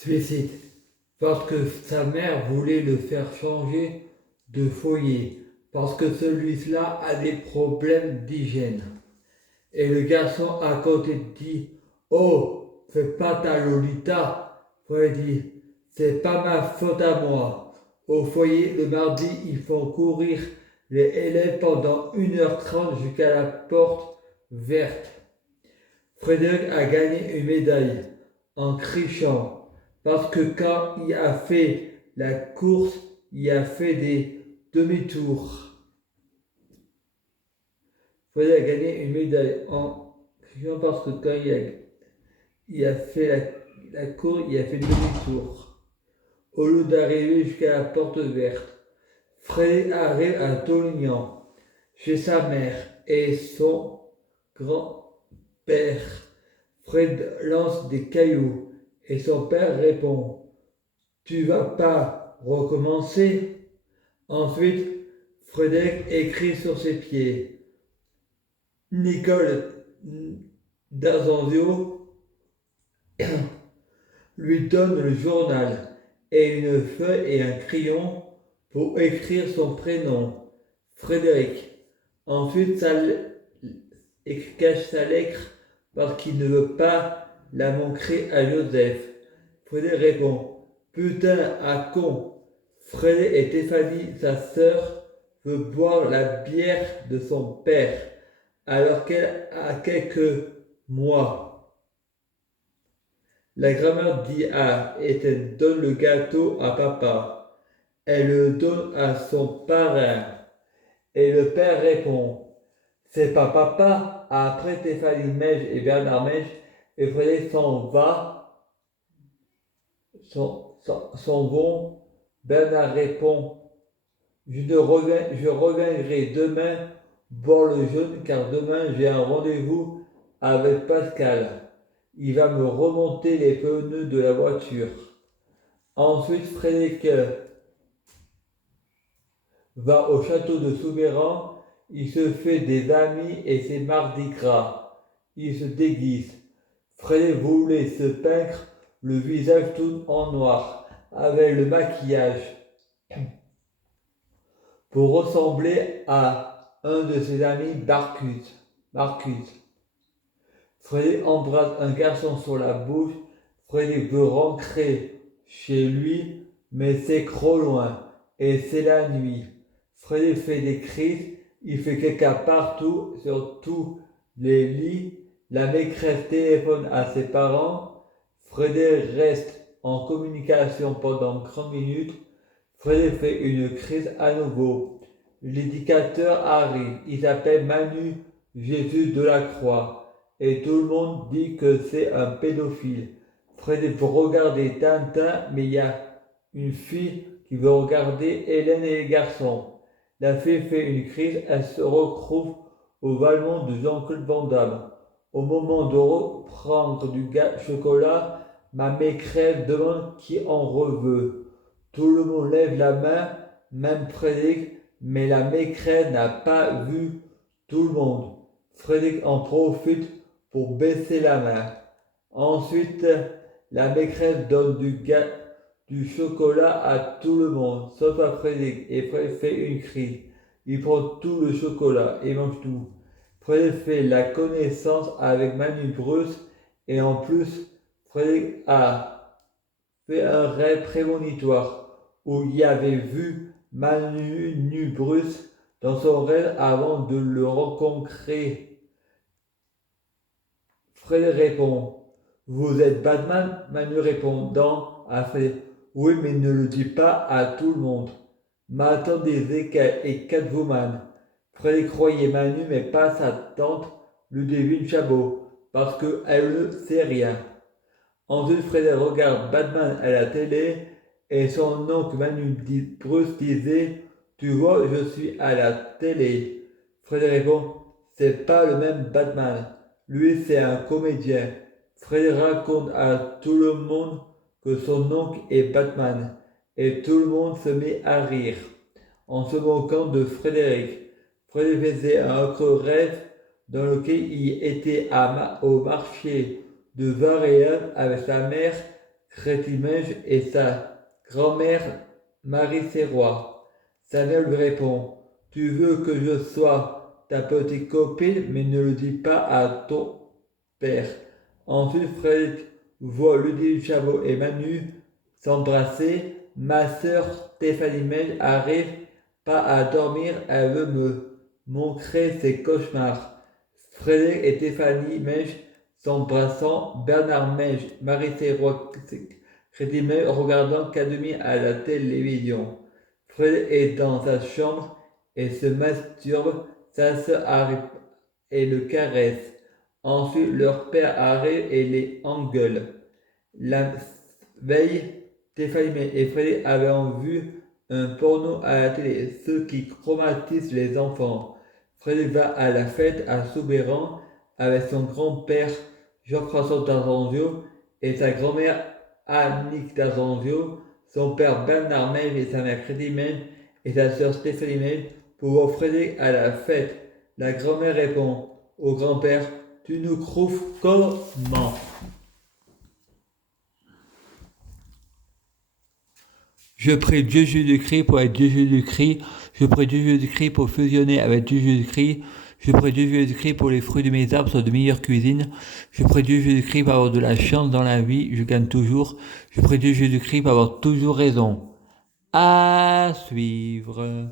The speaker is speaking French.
suicide, parce que sa mère voulait le faire changer de foyer, parce que celui-là a des problèmes d'hygiène. Et le garçon à côté dit: Oh, fais pas ta Lolita. Fred dit: C'est pas ma faute à moi. Au foyer, le mardi, ils font courir les élèves pendant 1h30 jusqu'à la porte verte. Frédéric a gagné une médaille en crichant, parce que quand il a fait la course, il a fait des demi-tours. Frédéric a gagné une médaille en crichant parce que quand il a fait la course, il a fait demi-tour. Au lieu d'arriver jusqu'à la porte verte, Frédéric arrive à Tolignan, chez sa mère et son grand-père. Fred lance des cailloux et son père répond: Tu vas pas recommencer? Ensuite, Frédéric écrit sur ses pieds: Nicole D'Azenzio lui donne le journal et une feuille et un crayon pour écrire son prénom, Frédéric. Ensuite, il cache sa lettre parce qu'il ne veut pas la montrer à Joseph. Frédéric répond: Putain, à con. Frédéric et Stéphanie, sa sœur, veut boire la bière de son père, alors qu'elle a quelques mois. La grand-mère dit à Étienne: Donne le gâteau à papa. Elle le donne à son parrain. Et le père répond: C'est pas papa. Après Stéphanie Mèche et Bernard Mèche, et Frédéric s'en vont. Bernard répond: je reviendrai demain boire le jaune car demain j'ai un rendez-vous avec Pascal. Il va me remonter les pneus de la voiture. Ensuite, Frédéric va au château de Soubeyran. Il se fait des amis et c'est mardi gras. Il se déguise. Frédéric voulait se peindre le visage tout en noir, avec le maquillage, pour ressembler à un de ses amis, Marcus. Frédéric embrasse un garçon sur la bouche. Frédéric veut rentrer chez lui, mais c'est trop loin, et c'est la nuit. Frédéric fait des crises, il fait caca partout, sur tous les lits. La maîtresse téléphone à ses parents. Frédéric reste en communication pendant 30 minutes. Frédéric fait une crise à nouveau. L'éducateur arrive, il s'appelle Manu Jésus de la Croix, et tout le monde dit que c'est un pédophile. Frédéric veut regarder Tintin, mais il y a une fille qui veut regarder Hélène et les garçons. La fille fait une crise, elle se retrouve au Valmont de Jean-Claude Van Damme. Au moment de reprendre du chocolat, ma maîtresse demande qui en veut. Tout le monde lève la main, même Frédéric, mais la maîtresse n'a pas vu tout le monde. Frédéric en profite pour baisser la main. Ensuite, la maîtresse donne du chocolat à tout le monde, sauf à Frédéric, et Frédéric fait une crise. Il prend tout le chocolat et mange tout. Frédéric fait la connaissance avec Manu Bruce, et en plus, Frédéric a fait un rêve prémonitoire où il avait vu Manu Bruce dans son rêve avant de le rencontrer. Frédéric répond: Vous êtes Batman? Manu répondant à Frédéric: Oui, mais ne le dis pas à tout le monde. M'attendez et Catwoman. Frédéric croyait Manu, mais pas sa tante Ludivine Chabot, parce qu'elle ne sait rien. Ensuite, Frédéric regarde Batman à la télé et son oncle Bruce disait: Tu vois, je suis à la télé. Frédéric répond: C'est pas le même Batman. Lui, c'est un comédien. Frédéric raconte à tout le monde que son oncle est Batman et tout le monde se met à rire en se moquant de Frédéric. Frédéric faisait un autre rêve dans lequel il était au marché de Varéa avec sa mère Crétimège et sa grand-mère Marie Serrois. Sa mère lui répond: Tu veux que je sois ta petite copine, mais ne le dis pas à ton père. Ensuite, Frédéric voit Ludivine Chabot et Manu s'embrasser. Ma sœur Stéphanie Meige arrive pas à dormir, elle veut me montrer ses cauchemars. Frédéric et Stéphanie Meige s'embrassant, Bernard Meige, Marie Serrois, Crédit Meige regardant Cademy à la télévision. Frédéric est dans sa chambre et se masturbe. Sa sœur arrive et le caresse. Ensuite, leur père arrive et les engueule. La veille, Stéphanie et Frédéric avaient vu un porno à la télé, ce qui traumatise les enfants. Frédéric va à la fête à Soubeyran avec son grand-père Jean-François d'Argenzio et sa grand-mère Annick d'Argenzio, son père Bernard Meige et sa mère Crédit Meige et sa sœur Stéphanie Meige pour voir Frédéric à la fête. La grand-mère répond au grand-père: Tu nous trouves comment? Je prie Dieu Jésus-Christ pour être Dieu Jésus-Christ. Je prie Dieu Jésus-Christ pour fusionner avec Dieu Jésus-Christ. Je prie Dieu Jésus-Christ pour les fruits de mes arbres soient de meilleure cuisine. Je prie Dieu Jésus-Christ pour avoir de la chance dans la vie. Je gagne toujours. Je prie Dieu Jésus-Christ pour avoir toujours raison. À suivre.